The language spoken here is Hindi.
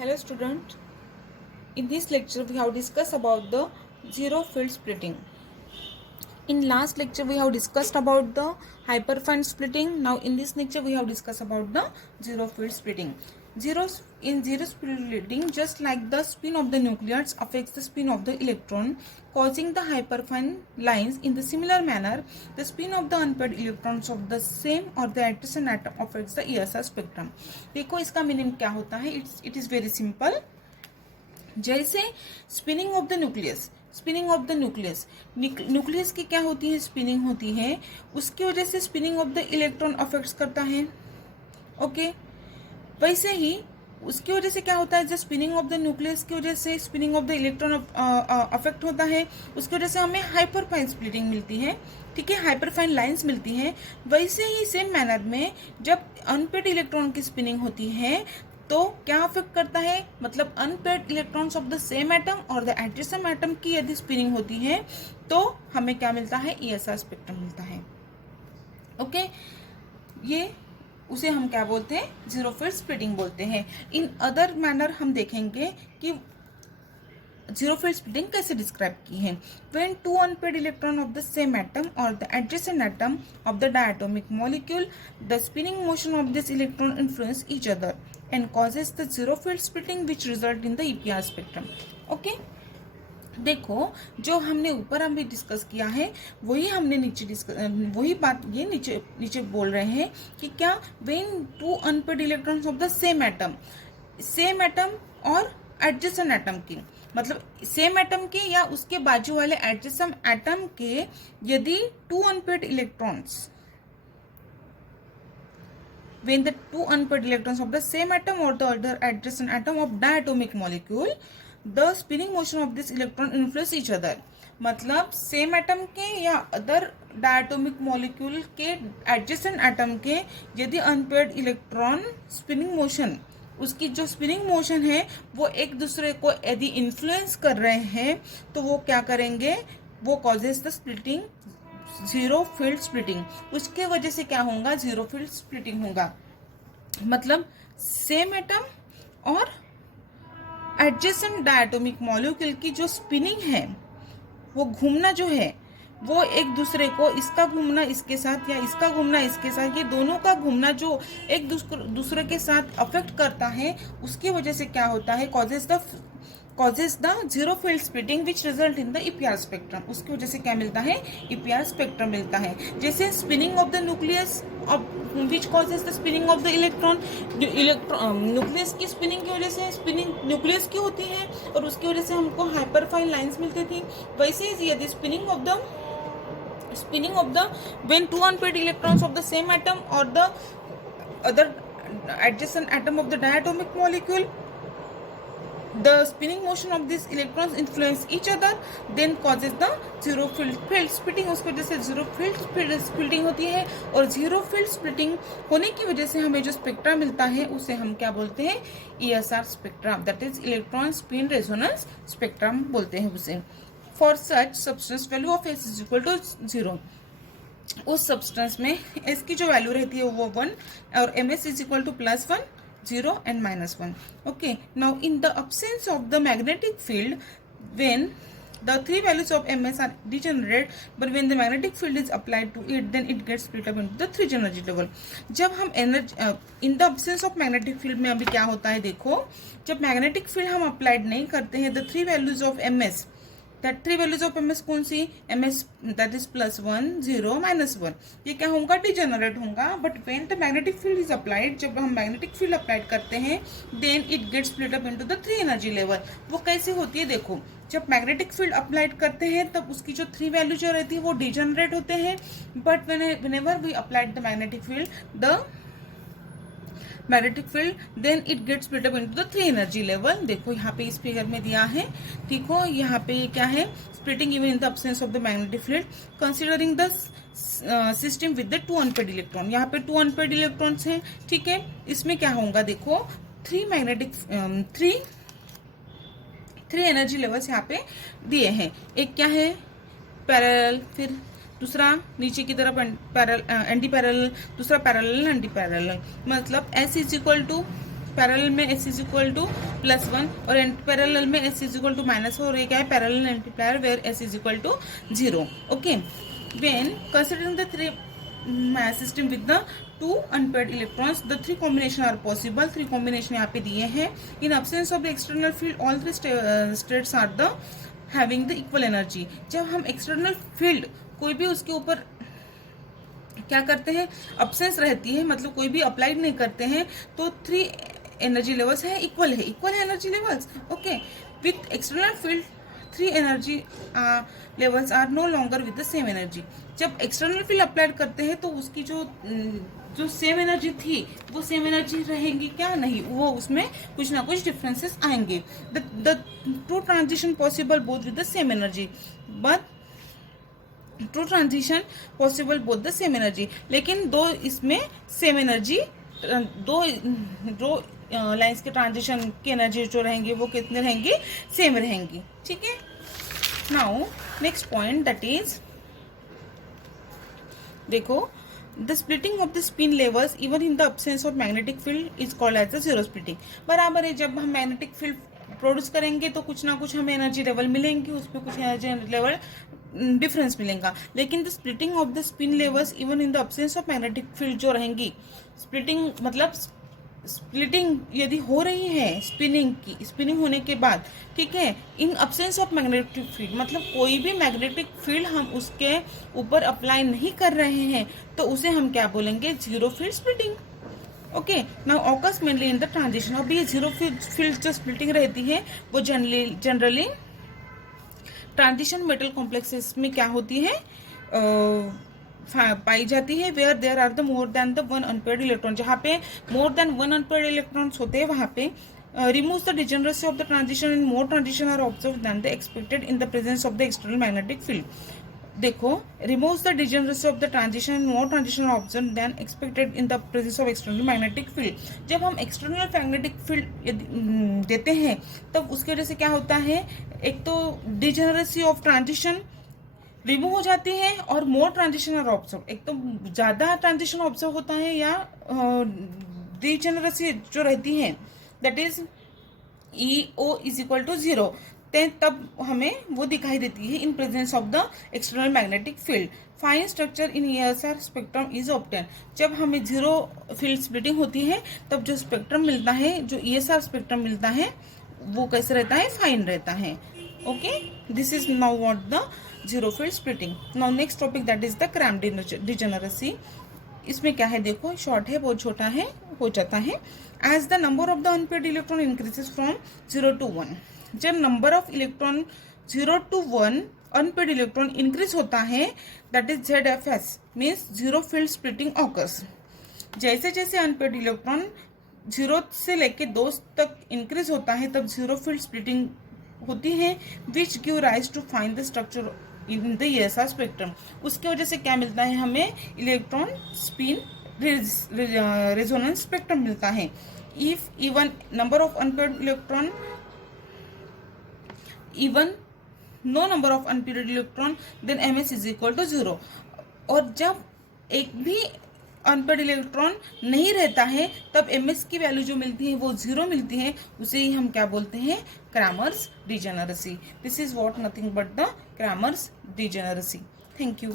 Hello student, in this lecture we have discussed about the zero field splitting. In last lecture we have discussed about the hyperfine splitting. Now in this lecture we have discussed about the zero field splitting. Zero splitting, just like the spin of the nucleus affects the spin of the electron, causing the hyperfine lines. In the similar manner, the spin of the unpaired electrons of the same or the adjacent atom affects the ESR spectrum. देखो इसका मीनिंग क्या होता है. It is very simple. जैसे स्पिनिंग ऑफ द न्यूक्लियस की क्या होती है, स्पिनिंग होती है, उसकी वजह से spinning of the electron affects करता है. ओके, वैसे ही उसकी वजह से क्या होता है, जब स्पिनिंग ऑफ द न्यूक्लियस की वजह से spinning of the electron affect होता है, उसकी वजह से हमें हाइपरफाइन स्प्लिटिंग मिलती है. ठीक है, हाइपरफाइन लाइंस मिलती हैं. वैसे ही सेम मैनर में जब अनपेड इलेक्ट्रॉन की स्पिनिंग होती है तो क्या अफेक्ट करता है, मतलब unpaid electrons of the same atom और द एडजेसेंट एटम की यदि स्पिनिंग होती है तो हमें क्या मिलता है, ESR स्पेक्ट्रम मिलता है. ओके, ये उसे हम क्या बोलते हैं, जीरो फील्ड स्प्लिटिंग बोलते हैं. इन अदर मैनर हम देखेंगे कि जीरो फील्ड स्प्लिटिंग कैसे डिस्क्राइब की है. When two unpaired electron of the same atom और the adjacent atom of the diatomic molecule, the spinning motion of this electron influence each other and causes the zero field splitting which result in the EPR spectrum. Okay, देखो जो हमने ऊपर अभी डिस्कस किया है वही हमने वही बात ये नीचे बोल रहे हैं कि क्या, when two unpaired electrons of the same atom और एडजेसेंट एटम की, मतलब सेम एटम के या उसके बाजू वाले एडजेसेंट एटम के यदि two unpaired electrons, when the two unpaired electrons of the same atom or the other adjacent atom of diatomic molecule, the spinning motion of this electron influence each other. मतलब सेम एटम के या अदर डायटोमिक मॉलिक्यूल के एडजेसेंट एटम के यदि अनपेयर्ड इलेक्ट्रॉन स्पिनिंग मोशन, उसकी जो स्पिनिंग मोशन है वो एक दूसरे को यदि इन्फ्लुएंस कर रहे हैं तो वो क्या करेंगे, वो causes the splitting, zero field splitting. उसके वजह से क्या होगा, जीरो फील्ड स्प्लिटिंग होगा. मतलब सेम एटम और एडजेसेंट डायटोमिक मॉलिक्यूल की जो स्पिनिंग है, वो घूमना जो है, वो एक दूसरे को, इसका घूमना इसके साथ या इसका घूमना इसके साथ, ये दोनों का घूमना जो एक दूसरे के साथ अफेक्ट करता है, उसकी वजह से क्या होता है, causes the zero field splitting which result in the EPR spectrum. उसकी वजह से क्या मिलता है, EPR स्पेक्ट्रम मिलता है. जैसे spinning of the nucleus which causes the spinning of the electron, nucleus की स्पिनिंग की वजह से स्पिनिंग न्यूक्लियस की होती है और उसकी वजह से हमको हाइपरफाइन लाइंस मिलती थी. वैसे ही यदि spinning of the when two unpaired electrons of the same atom or the other adjacent atom of the diatomic molecule, the spinning motion of these electrons influence each other, then causes the zero field splitting. उसकी वजह से जीरो फील्ड स्प्लिटिंग होती है और जीरो फील्ड स्प्लिटिंग होने की वजह से हमें जो स्पेक्ट्रा मिलता है उसे हम क्या बोलते हैं, ESR spectrum, that is electron spin resonance spectrum बोलते हैं उसे. For such substance value of S is equal to 0. उस सब्सटेंस में S की जो वैल्यू रहती है वो 1 और MS is equal to +1, 0 and -1. Okay, now in the absence of the magnetic field, when the three values of MS are degenerate, but when the magnetic field is applied to it, then it gets split up into the 3 energy level. जब हम energy in the absence of magnetic field में अभी क्या होता है, देखो जब मैग्नेटिक फील्ड हम अप्लाइड नहीं करते हैं, the three values of MS, that three values of MS कौन सी, MS दैट इज +1, 0, -1, ये क्या होगा, डिजेनरेट होगा. But when the magnetic field is applied, जब हम मैग्नेटिक फील्ड अप्लाइड करते हैं, then it gets split up into the 3 energy level. वो कैसे होती है, देखो जब मैग्नेटिक फील्ड अप्लाइड करते हैं तब उसकी जो 3 वैल्यू जो रहती है वो डिजेनरेट होते हैं. But whenever we applied the magnetic field, then it gets split up into the 3 energy level. देखो यहाँ पे इस फिगर में दिया है, ठीक हो, यहाँ पे क्या है, splitting even in the absence of the magnetic field considering the system with the 2 unpaired electron. यहाँ पे 2 unpaired electrons हैं, ठीक है. इसमें क्या होगा, देखो 3 एनर्जी लेवल्स यहाँ पे दिए हैं. एक क्या है, पैरेलल, फिर दूसरा नीचे की तरफ एंटी पैरेलल, दूसरा पैरेलल एंटी पैरेलल. मतलब S is equal to parallel में s इज इक्वल टू +1 और एंटी पैरेलल में s इज इक्वल टू -4 और ये क्या है parallel antiparallel where s is equal to 0. Okay, when considering the three mass system with the 2 unpaired electrons, the 3 combination are possible. 3 combination यहाँ पे दिए हैं. In absence of the external field, all 3 states are the having the equal energy. जब हम external field कोई भी उसके ऊपर क्या करते हैं, absence रहती है, मतलब कोई भी अप्लाइड नहीं करते हैं, तो 3 एनर्जी लेवल्स है इक्वल है energy levels. Okay, with external field 3 energy levels are no longer with the same energy. जब एक्सटर्नल फील्ड अप्लाइड करते हैं तो उसकी जो सेम एनर्जी थी वो सेम एनर्जी रहेगी क्या, नहीं, वो उसमें कुछ ना कुछ डिफरेंसेस आएंगे. The 2 transition possible both with the same energy, but true transition possible both the same energy. लेकिन दो इसमें सेम एनर्जी, दो लाइंस के ट्रांजिशन की एनर्जी जो रहेंगी वो कितने रहेंगी, सेम रहेंगी. ठीक है. Now next point that is, देखो, the splitting of the spin levels even in the absence of magnetic field is called as the zero splitting. बराबर है, जब हम मैग्नेटिक फील्ड प्रोड्यूस करेंगे तो कुछ ना कुछ हमें एनर्जी लेवल मिलेंगी, उसमें कुछ एनर्जी लेवल डिफरेंस मिलेगा. लेकिन the splitting of the spin levels even in the absence of magnetic field जो रहेंगी, स्प्लिटिंग मतलब स्प्लिटिंग यदि हो रही है स्पिनिंग होने के बाद, ठीक है, इन अब्सेंस ऑफ मैग्नेटिक फील्ड, मतलब कोई भी मैग्नेटिक फील्ड हम उसके ऊपर अप्लाई नहीं कर रहे हैं, तो उसे हम क्या बोलेंगे, zero field splitting. Okay, now occurs mainly in the transition. अब ये जीरो फील्ड जो स्प्लिटिंग रहती है वो जनरली ट्रांजिशन मेटल कॉम्प्लेक्सेस में क्या होती है, पाई जाती है. Where there are the more than the 1 unpaired electron, जहाँ पे मोर देन 1 अनपेयर्ड इलेक्ट्रॉन्स होते हैं वहाँ पे removes the degeneracy of the transition and more transition are observed than the expected in the presence of the external magnetic field. देखो, removes the degeneracy of the transition and more transition are observed than expected in the presence of external magnetic field. जब हम external magnetic field देते हैं तब उसकी वजह से क्या होता है, एक तो degeneracy of transition रिमूव हो जाती है और मोर ट्रांजिशन और ऑब्जर्व, एक तो ज़्यादा ट्रांजिशन ऑब्जर्व होता है या डिजेनरेसी जो रहती है that is EO is equal to 0, तब हमें वो दिखाई देती है in presence of the external magnetic field. Fine structure in ESR spectrum is obtain. जब हमें जीरो फील्ड स्प्लिटिंग होती है तब जो स्पेक्ट्रम मिलता है, जो ESR स्पेक्ट्रम मिलता है, वो कैसे रहता है, फाइन रहता है. Okay, this is now what the zero field splitting. Now next topic that is the cramp degeneracy. इसमें क्या है, देखो, शॉर्ट है, बहुत छोटा है, हो जाता है. As the number of the unpaired electron increases from 0 to 1. जब number of electron 0 to 1 unpaired electron increase होता है, that is ZFS, means zero field splitting occurs. जैसे जैसे अनपेयर्ड इलेक्ट्रॉन 0 से लेके 2 तक इंक्रीज होता है तब जीरो फील्ड स्प्लिटिंग होती है, which give rise to find the structure in the ESR spectrum. उसकी वजह से क्या मिलता है हमें, इलेक्ट्रॉन स्पिन रेजोनेंस स्पेक्ट्रम मिलता है. If even number of unpaired electron, even no number of unpaired electron, then MS is equal to 0. और जब एक भी अनपेयर्ड इलेक्ट्रॉन नहीं रहता है तब MS की वैल्यू जो मिलती है वो 0 मिलती है, उसे ही हम क्या बोलते हैं, Cramer's degeneracy. This is what nothing but the Cramer's degeneracy. Thank you.